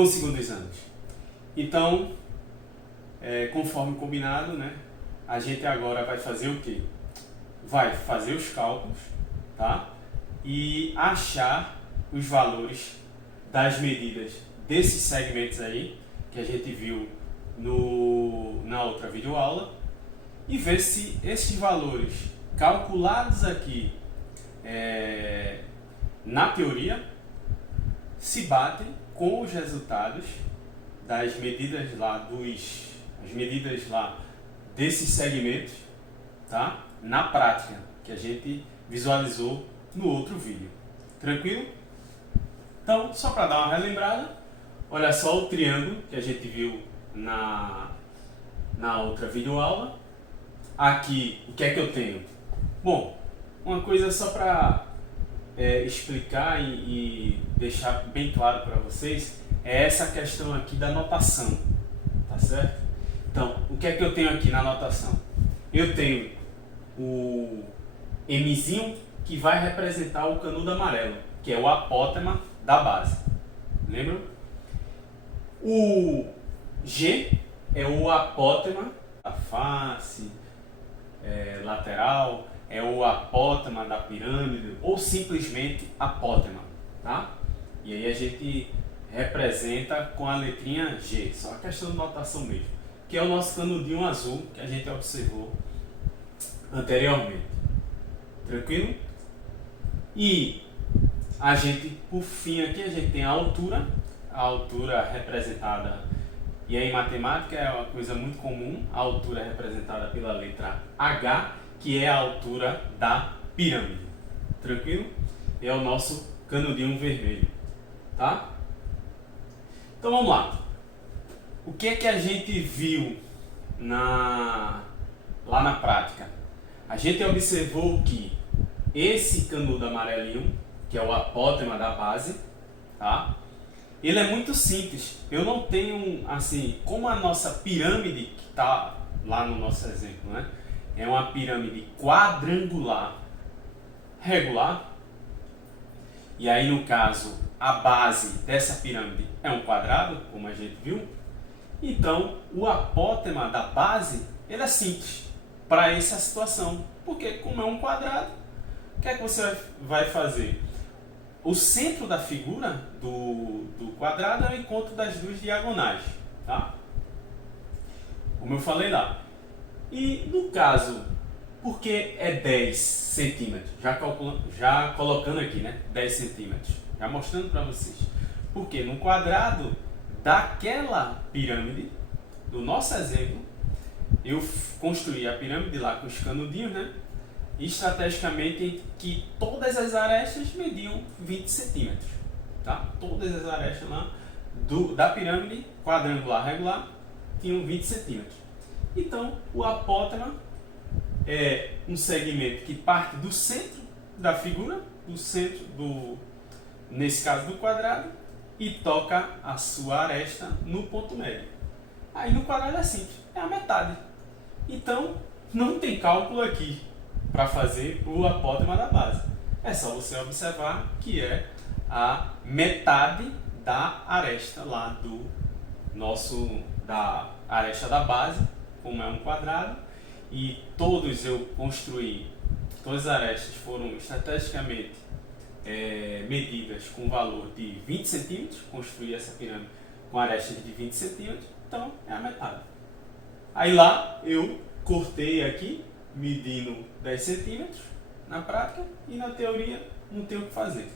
com os segundos anos. Então, conforme combinado, né, a gente agora vai fazer o quê? Vai fazer os cálculos, tá? E achar os valores das medidas desses segmentos aí, que a gente viu na outra videoaula, e ver se esses valores calculados aqui na teoria se batem com os resultados das medidas lá desses segmentos, tá? Na prática, que a gente visualizou no outro vídeo. Tranquilo? Então, só para dar uma relembrada, olha só o triângulo que a gente viu na outra videoaula. Aqui, o que é que eu tenho? Bom, uma coisa só para explicar e deixar bem claro para vocês é essa questão aqui da notação, tá certo? Então, o que é que eu tenho aqui na notação? Eu tenho o Mzinho, que vai representar o canudo amarelo, que é o apótema da base. Lembram? O G é o apótema da face lateral, é o apótema da pirâmide, ou simplesmente apótema, tá? E aí a gente representa com a letrinha G, só a questão de notação mesmo, que é o nosso canudinho azul que a gente observou anteriormente. Tranquilo? E a gente, por fim aqui, a gente tem a altura representada, e aí em matemática é uma coisa muito comum, a altura é representada pela letra H, que é a altura da pirâmide. Tranquilo? É o nosso canudinho vermelho, tá? Então vamos lá. O que é que a gente viu lá na prática? A gente observou que esse canudo amarelinho, que é o apótema da base, tá? Ele é muito simples. Eu não tenho, assim, como a nossa pirâmide que está lá no nosso exemplo, né? É uma pirâmide quadrangular regular. E aí, no caso, a base dessa pirâmide é um quadrado, como a gente viu. Então, o apótema da base, ele é simples para essa situação. Porque, como é um quadrado, o que é que você vai fazer? O centro da figura do quadrado é o encontro das duas diagonais, tá? Como eu falei lá. E no caso, por que é 10 centímetros? Já colocando aqui, né? 10 centímetros. Já mostrando para vocês. Porque no quadrado daquela pirâmide, do nosso exemplo, eu construí a pirâmide lá com os canudinhos, né? Estrategicamente que todas as arestas mediam 20 centímetros, tá? Todas as arestas lá da pirâmide quadrangular regular tinham 20 centímetros. Então, o apótema é um segmento que parte do centro da figura, nesse caso do quadrado, e toca a sua aresta no ponto médio. Aí no quadrado é simples, é a metade. Então, não tem cálculo aqui para fazer o apótema da base. É só você observar que é a metade da aresta lá da aresta da base, como é um quadrado, e todas as arestas foram estrategicamente medidas com valor de 20 centímetros, construí essa pirâmide com arestas de 20 centímetros, então é a metade. Aí lá eu cortei aqui, medindo 10 centímetros na prática, e na teoria não tem o que fazer,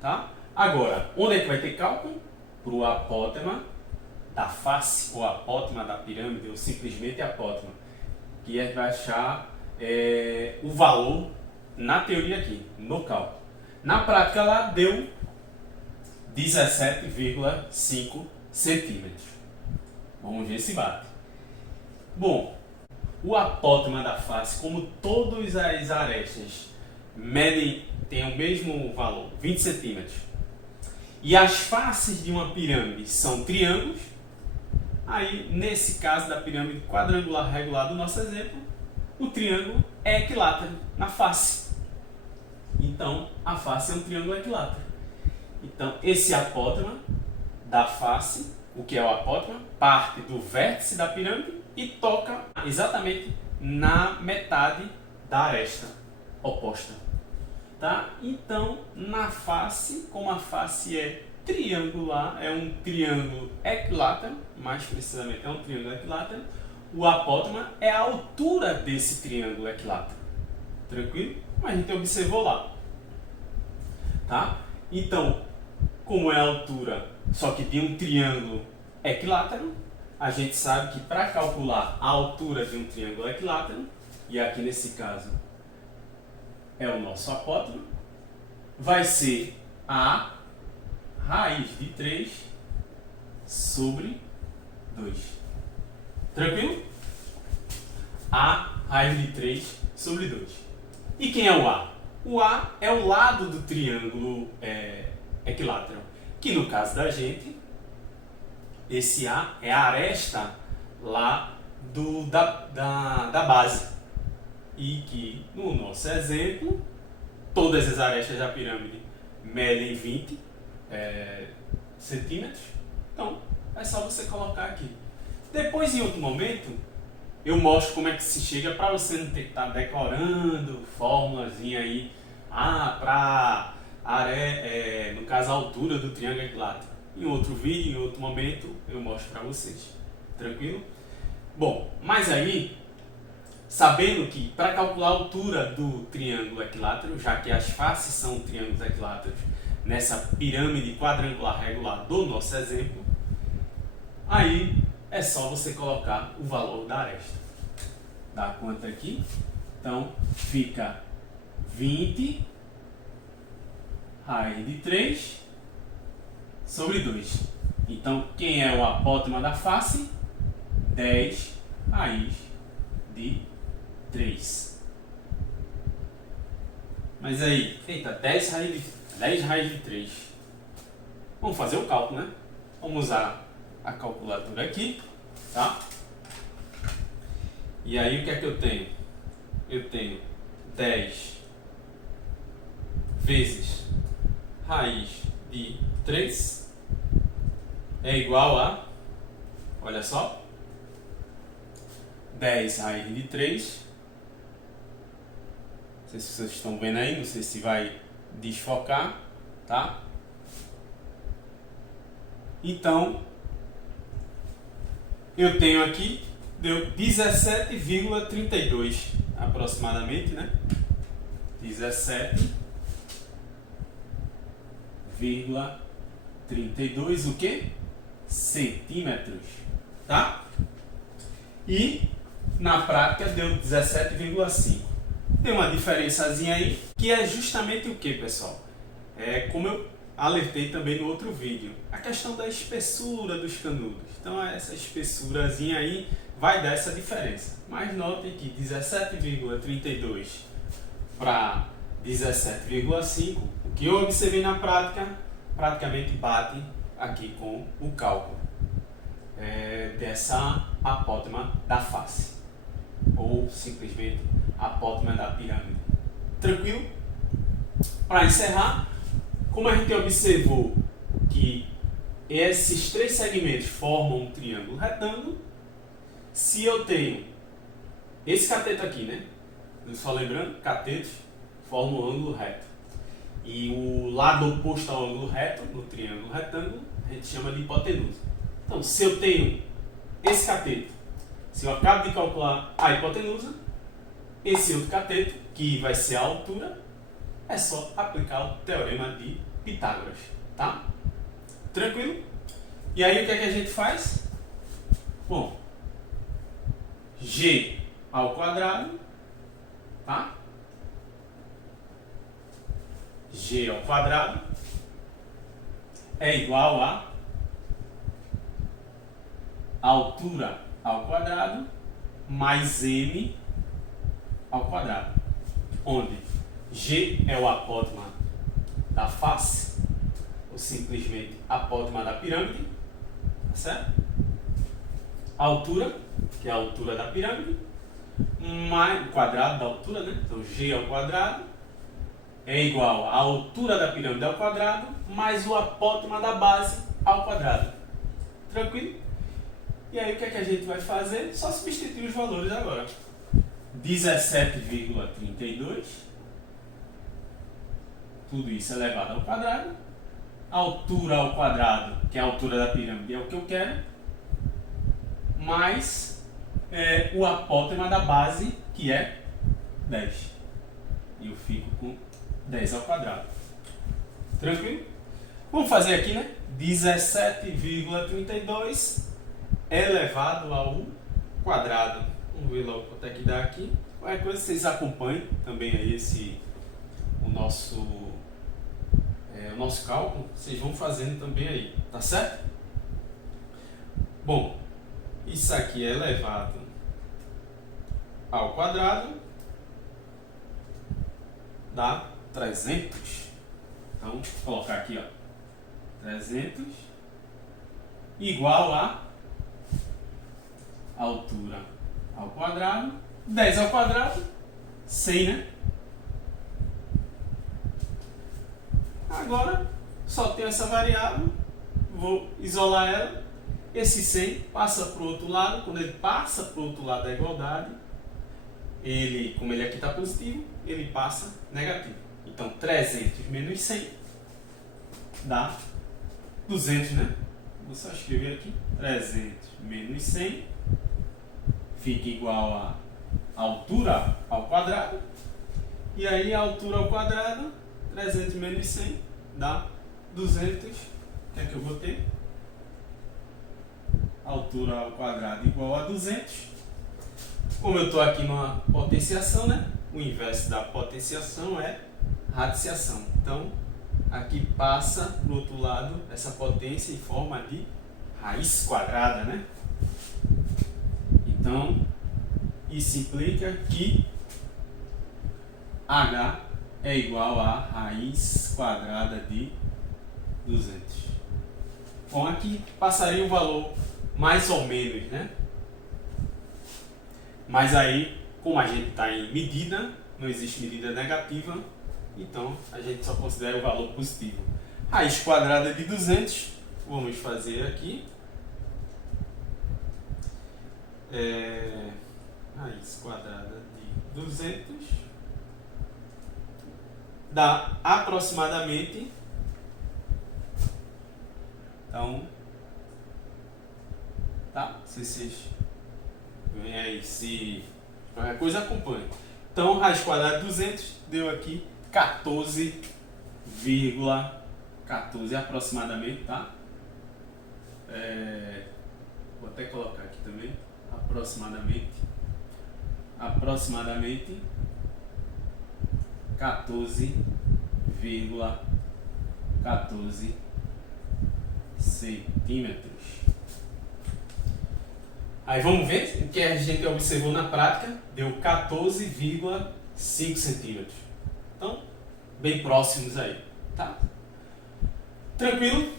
tá? Agora, onde é que vai ter cálculo? Para o apótema da face, ou apótema da pirâmide, ou simplesmente apótema, que vai achar o valor na teoria aqui, no cálculo. Na prática lá deu 17,5 centímetros. Vamos ver se bate. Bom, o apótema da face, como todas as arestas têm o mesmo valor, 20 centímetros, e as faces de uma pirâmide são triângulos, aí nesse caso da pirâmide quadrangular regular do nosso exemplo, o triângulo é equilátero na face. Então, a face é um triângulo equilátero. Então, esse apótema da face, o que é o apótema, parte do vértice da pirâmide e toca exatamente na metade da aresta oposta. Tá? Então, na face, como a face é triangular, é um triângulo equilátero, mais precisamente é um triângulo equilátero, o apótema é a altura desse triângulo equilátero. Tranquilo? Mas a gente observou lá. Tá? Então, como é a altura, só que de um triângulo equilátero, a gente sabe que para calcular a altura de um triângulo equilátero, e aqui nesse caso é o nosso apótema, vai ser a raiz de 3 sobre 2. Tranquilo? A raiz de 3 sobre 2. E quem é o A? O A é o lado do triângulo equilátero, que no caso da gente, esse A é a aresta lá da base. E que, no nosso exemplo, todas as arestas da pirâmide medem 20 centímetros. Então, é só você colocar aqui. Depois, em outro momento, eu mostro como é que se chega para você não ter que estar decorando formulazinha aí. No caso, a altura do triângulo equilátero. Em outro vídeo, em outro momento, eu mostro para vocês. Tranquilo? Bom, mas aí, sabendo que para calcular a altura do triângulo equilátero, já que as faces são triângulos equiláteros, nessa pirâmide quadrangular regular do nosso exemplo, aí é só você colocar o valor da aresta. Dá conta aqui? Então, fica 20 raiz de 3 sobre 2. Então, quem é o apótema da face? 10 raiz de 3. Mas aí, eita, 10 raiz de 3. Vamos fazer o cálculo, né? Vamos usar a calculadora aqui, tá? E aí o que é que eu tenho? Eu tenho 10 vezes raiz de 3 é igual a, olha só, 10 raiz de 3. Não sei se vocês estão vendo aí, não sei se vai desfocar, tá? Então, eu tenho aqui, deu 17,32 aproximadamente, né? 17,32 o quê? Centímetros, tá? E na prática deu 17,5. Tem uma diferençazinha aí, que é justamente o que, pessoal? É como eu alertei também no outro vídeo, a questão da espessura dos canudos. Então essa espessurazinha aí vai dar essa diferença. Mas notem que 17,32 para 17,5, o que eu observei na prática, praticamente bate aqui com o cálculo dessa apótema da face, ou simplesmente apótema da pirâmide. Tranquilo? Para encerrar, como a gente observou que esses três segmentos formam um triângulo retângulo, se eu tenho esse cateto aqui, né? Só lembrando, catetos formam um ângulo reto. E o lado oposto ao ângulo reto, no triângulo retângulo, a gente chama de hipotenusa. Então, se eu tenho esse cateto, se eu acabo de calcular a hipotenusa, esse outro cateto, que vai ser a altura, é só aplicar o teorema de Pitágoras, tá? Tranquilo? E aí o que é que a gente faz? Bom, g ao quadrado, tá? G ao quadrado é igual a altura ao quadrado mais m ao quadrado, onde g é o apótema da face, ou simplesmente apótema da pirâmide, tá certo? A altura, que é a altura da pirâmide, mais o quadrado da altura, né? Então g ao quadrado é igual à altura da pirâmide ao quadrado mais o apótema da base, ao quadrado. Tranquilo? E aí o que é que a gente vai fazer? Só substituir os valores agora. 17,32, tudo isso elevado ao quadrado. Altura ao quadrado, que é a altura da pirâmide, é o que eu quero, mais o apótema da base, que é 10. E eu fico com 10 ao quadrado. Tranquilo? Vamos fazer aqui, né? 17,32 elevado ao quadrado. Vamos ver logo quanto é que dá aqui. Qualquer coisa vocês acompanhem também aí o nosso cálculo. Vocês vão fazendo também aí, tá certo? Bom, isso aqui é elevado ao quadrado, dá 300. Então, vou colocar aqui, ó, 300 igual a altura ao quadrado, 10 ao quadrado, 100, né? Agora, só tenho essa variável, vou isolar ela. Esse 100 passa para o outro lado. Quando ele passa para o outro lado da igualdade, como ele aqui está positivo, ele passa negativo. Então, 300 menos 100 dá 200, né? Vou só escrever aqui. 300 menos 100 fica igual a altura ao quadrado. E aí, a altura ao quadrado, 300 menos 100 dá 200. O que é que eu vou ter? Altura ao quadrado igual a 200. Como eu estou aqui numa potenciação, né? O inverso da potenciação é radiciação. Então, aqui passa para o outro lado essa potência em forma de raiz quadrada, né? Então, isso implica que H é igual a raiz quadrada de 200. Bom, aqui passaria o valor mais ou menos, né? Mas aí, como a gente está em medida, não existe medida negativa, então a gente só considera o valor positivo. Raiz quadrada de 200, vamos fazer aqui. Raiz quadrada de 200 dá aproximadamente, então, tá? Se vocês vem aí, se qualquer coisa acompanha. Então, raiz quadrada de 200 deu aqui 14,14 aproximadamente, tá? Vou até colocar aqui também, aproximadamente 14,14 centímetros. Aí vamos ver o que a gente observou na prática, deu 14,5 centímetros. Então, bem próximos aí, tá? Tranquilo?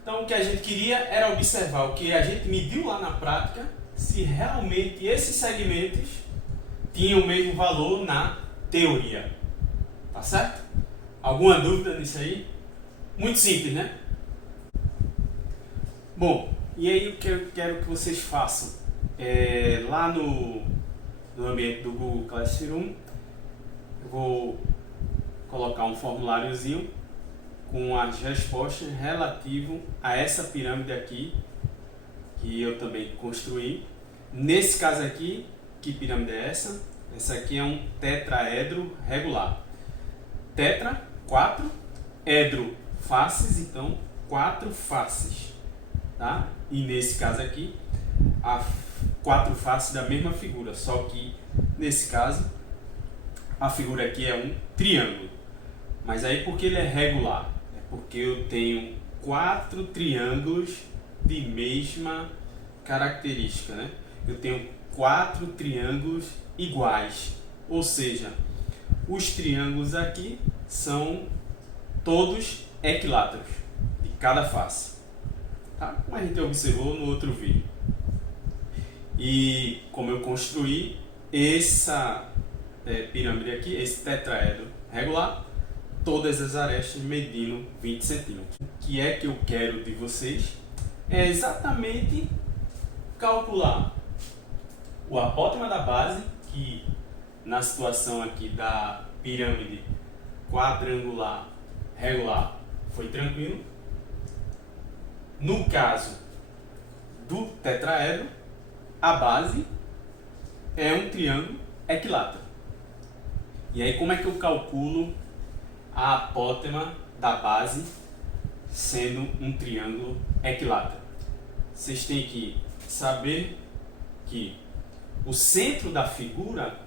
Então, o que a gente queria era observar o que a gente mediu lá na prática, se realmente esses segmentos tinham o mesmo valor na teoria. Tá certo? Alguma dúvida nisso aí? Muito simples, né? Bom, e aí o que eu quero que vocês façam? Lá no ambiente do Google Classroom, eu vou colocar um formuláriozinho com as respostas relativo a essa pirâmide aqui, que eu também construí. Nesse caso aqui, que pirâmide é essa? Essa aqui é um tetraedro regular. Tetra, 4, edro, faces, então 4 faces. Tá? E nesse caso aqui, 4 faces da mesma figura, só que nesse caso a figura aqui é um triângulo. Mas aí porque ele é regular? É porque eu tenho 4 triângulos de mesma característica, né? Eu tenho 4 triângulos iguais, ou seja, os triângulos aqui são todos equiláteros de cada face, tá? Como a gente observou no outro vídeo. E como eu construí essa pirâmide aqui, esse tetraedro regular, todas as arestas medindo 20 centímetros. O que é que eu quero de vocês é exatamente calcular o apótema da base, que na situação aqui da pirâmide quadrangular regular foi tranquilo. No caso do tetraedro, a base é um triângulo equilátero. E aí como é que eu calculo a apótema da base sendo um triângulo equilátero? Vocês têm que saber que o centro da figura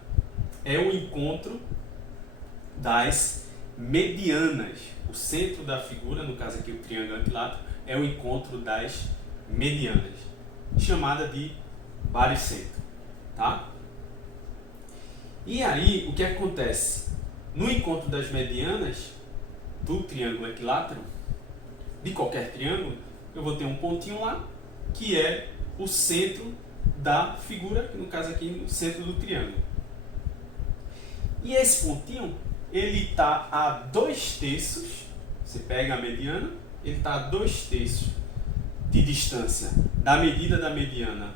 é o encontro das medianas. O centro da figura, no caso aqui o triângulo equilátero, é o encontro das medianas, chamada de baricentro, tá? E aí, o que acontece? No encontro das medianas do triângulo equilátero, de qualquer triângulo, eu vou ter um pontinho lá, que é o centro da figura, que no caso aqui no centro do triângulo. E esse pontinho, ele está a 2/3, você pega a mediana, ele está a 2/3 de distância da medida da mediana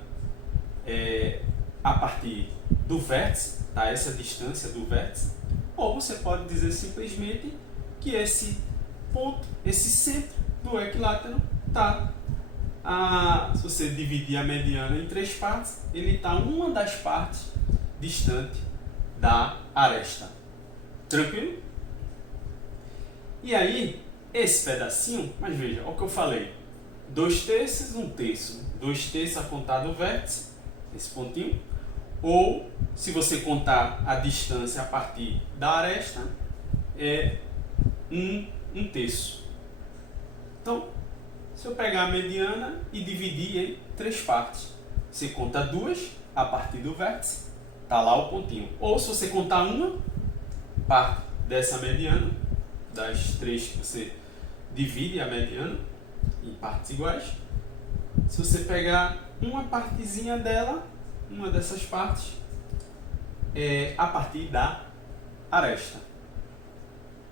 a partir do vértice, tá? Essa distância do vértice. Ou você pode dizer simplesmente que esse ponto, esse centro do equilátero está, se você dividir a mediana em 3 partes, ele está uma das partes distante da aresta. Tranquilo? E aí, esse pedacinho, mas veja, olha o que eu falei. 2/3, 1/3. 2/3 a contar do vértice, esse pontinho. Ou, se você contar a distância a partir da aresta, é 1/3. Então, se eu pegar a mediana e dividir em 3 partes, você conta 2 a partir do vértice, tá lá o pontinho. Ou se você contar uma parte dessa mediana, das 3 que você divide a mediana em partes iguais, se você pegar uma partezinha dela, uma dessas partes, é a partir da aresta.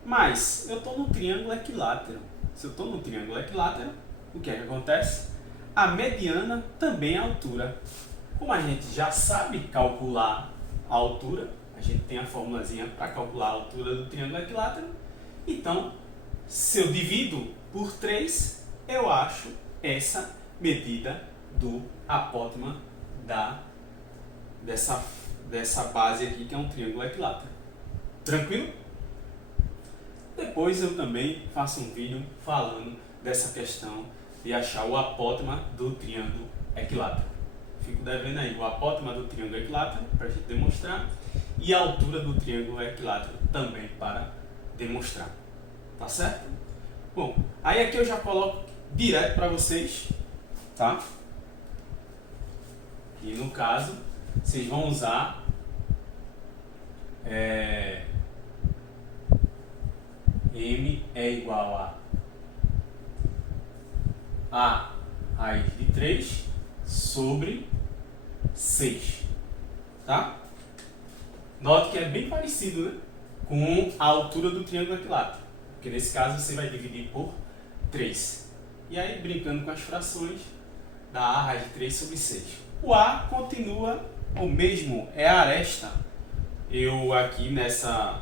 Mas eu estou no triângulo equilátero. Se eu estou no triângulo equilátero, o que é que acontece? A mediana também é a altura. Como a gente já sabe calcular a altura, a gente tem a formulazinha para calcular a altura do triângulo equilátero, então, se eu divido por 3, eu acho essa medida do apótema dessa base aqui, que é um triângulo equilátero. Tranquilo? Depois eu também faço um vídeo falando dessa questão de achar o apótema do triângulo equilátero. Fico devendo aí o apótema do triângulo equilátero para a gente demonstrar e a altura do triângulo equilátero também para demonstrar. Tá certo? Bom, aí aqui eu já coloco direto para vocês, tá? E no caso, vocês vão usar M é igual a raiz de 3 sobre 6, tá? Note que é bem parecido, né, com a altura do triângulo equilátero, porque nesse caso você vai dividir por 3. E aí, brincando com as frações, dá a raiz de 3 sobre 6. O A continua o mesmo, é a aresta. Eu aqui nessas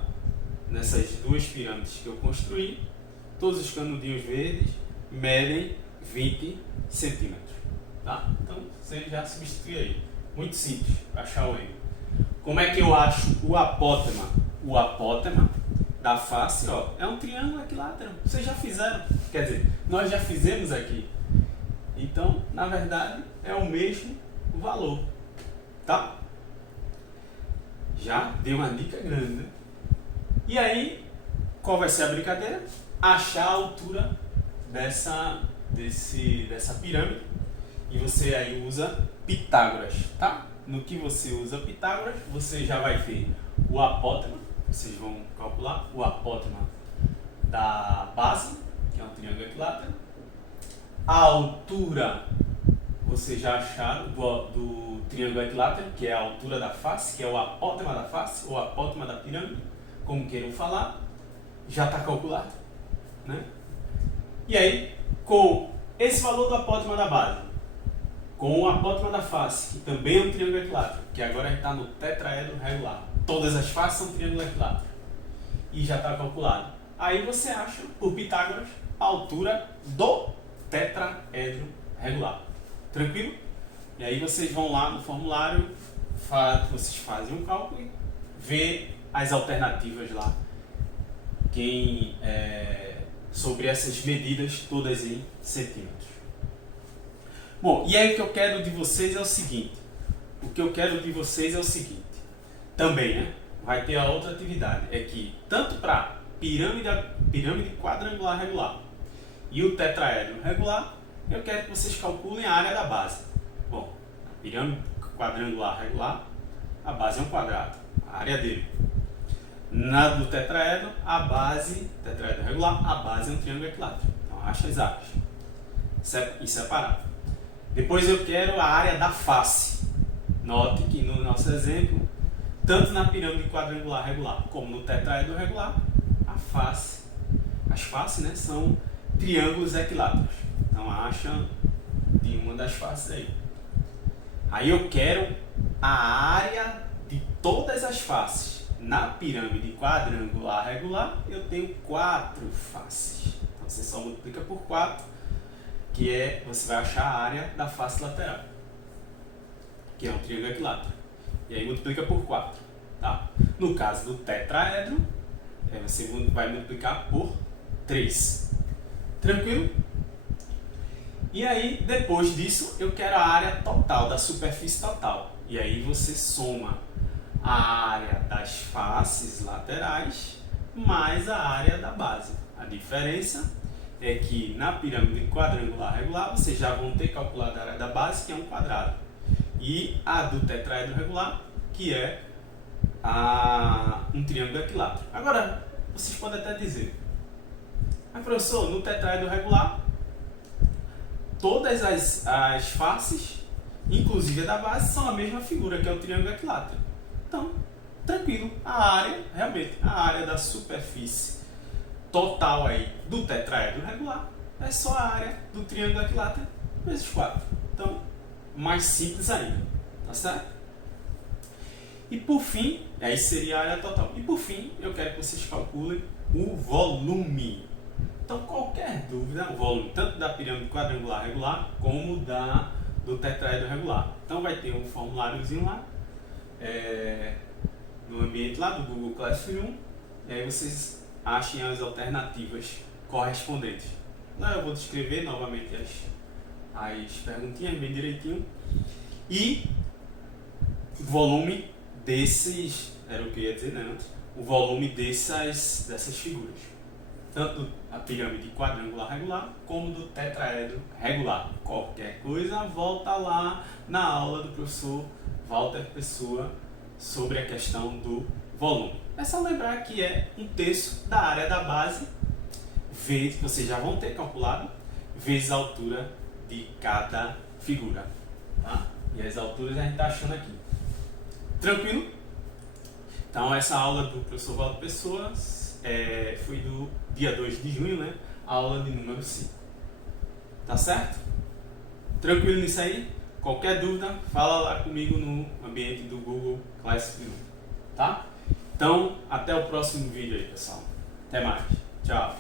duas pirâmides que eu construí, todos os canudinhos verdes medem 20 centímetros. Tá? Então você já substitui aí. Muito simples para achar o M. Como é que eu acho o apótema? O apótema da face, ó, é um triângulo equilátero. Vocês já fizeram, quer dizer, nós já fizemos aqui. Então, na verdade, é o mesmo valor, tá? Já deu uma dica grande, né? E aí, qual vai ser a brincadeira? Achar a altura dessa pirâmide. E você aí usa Pitágoras, tá? No que você usa Pitágoras, você já vai ter o apótema. Vocês vão calcular o apótema da base, que é um triângulo equilátero. A altura, vocês já acharam do triângulo equilátero, que é a altura da face, que é o apótema da face, ou apótema da pirâmide, como queiram falar. já está calculado, né? E aí, com esse valor do apótema da base, com o apótema da face, que também é um triângulo equilátero, que agora a gente está no tetraedro regular. Todas as faces são triângulo equilátero. E já está calculado. Aí você acha, por Pitágoras, a altura do tetraedro regular. Tranquilo? E aí vocês vão lá no formulário, vocês fazem um cálculo e vê as alternativas lá. Sobre essas medidas todas em centímetros. Bom, e aí o que eu quero de vocês é o seguinte. Também, né? Vai ter a outra atividade. É que tanto para pirâmide quadrangular regular e o tetraedro regular, eu quero que vocês calculem a área da base. Bom, a pirâmide quadrangular regular, a base é um quadrado, a área dele. Na do tetraedro, tetraedro regular, a base é um triângulo equilátero. Então, acha as áreas. E separar. Depois eu quero a área da face. Note que no nosso exemplo, tanto na pirâmide quadrangular regular como no tetraedro regular, as faces, né, são triângulos equiláteros. Então, acha de uma das faces aí. Aí eu quero a área de todas as faces. Na pirâmide quadrangular regular, eu tenho 4 faces. Então, você só multiplica por 4, você vai achar a área da face lateral, que é um triângulo equilátero. E aí multiplica por 4. Tá? No caso do tetraedro, você vai multiplicar por 3. Tranquilo? E aí, depois disso, eu quero a área total, da superfície total. E aí você soma a área das faces laterais mais a área da base. A diferença é que na pirâmide quadrangular regular vocês já vão ter calculado a área da base, que é um quadrado, e a do tetraedro regular, que é um triângulo equilátero. Agora, vocês podem até dizer, mas professor, no tetraedro regular, todas as faces, inclusive a da base, são a mesma figura, que é o triângulo equilátero. Então, tranquilo, a área da superfície total aí do tetraedro regular é só a área do triângulo equilátero vezes 4. Então, mais simples ainda, tá certo? E por fim, aí seria a área total. E por fim, eu quero que vocês calculem o volume. Então, qualquer dúvida, o volume tanto da pirâmide quadrangular regular como do tetraedro regular. Então, vai ter um formuláriozinho lá, no ambiente lá do Google Classroom, e aí vocês achem as alternativas correspondentes. Lá eu vou descrever novamente as perguntinhas bem direitinho. E o volume desses, era o que eu ia dizer, né, antes, o volume dessas figuras. Tanto a pirâmide quadrangular regular, como do tetraedro regular. Qualquer coisa, volta lá na aula do professor Walter Pessoa sobre a questão do volume. É só lembrar que é 1/3 da área da base, vezes, vocês já vão ter calculado, vezes a altura de cada figura. Tá? E as alturas a gente está achando aqui. Tranquilo? Então, essa aula do professor Walter Pessoa foi do dia 2 de junho, né? Aula de número 5. Tá certo? Tranquilo nisso aí? Qualquer dúvida, fala lá comigo no ambiente do Google Classroom. Tá? Então, até o próximo vídeo aí, pessoal. Até mais. Tchau.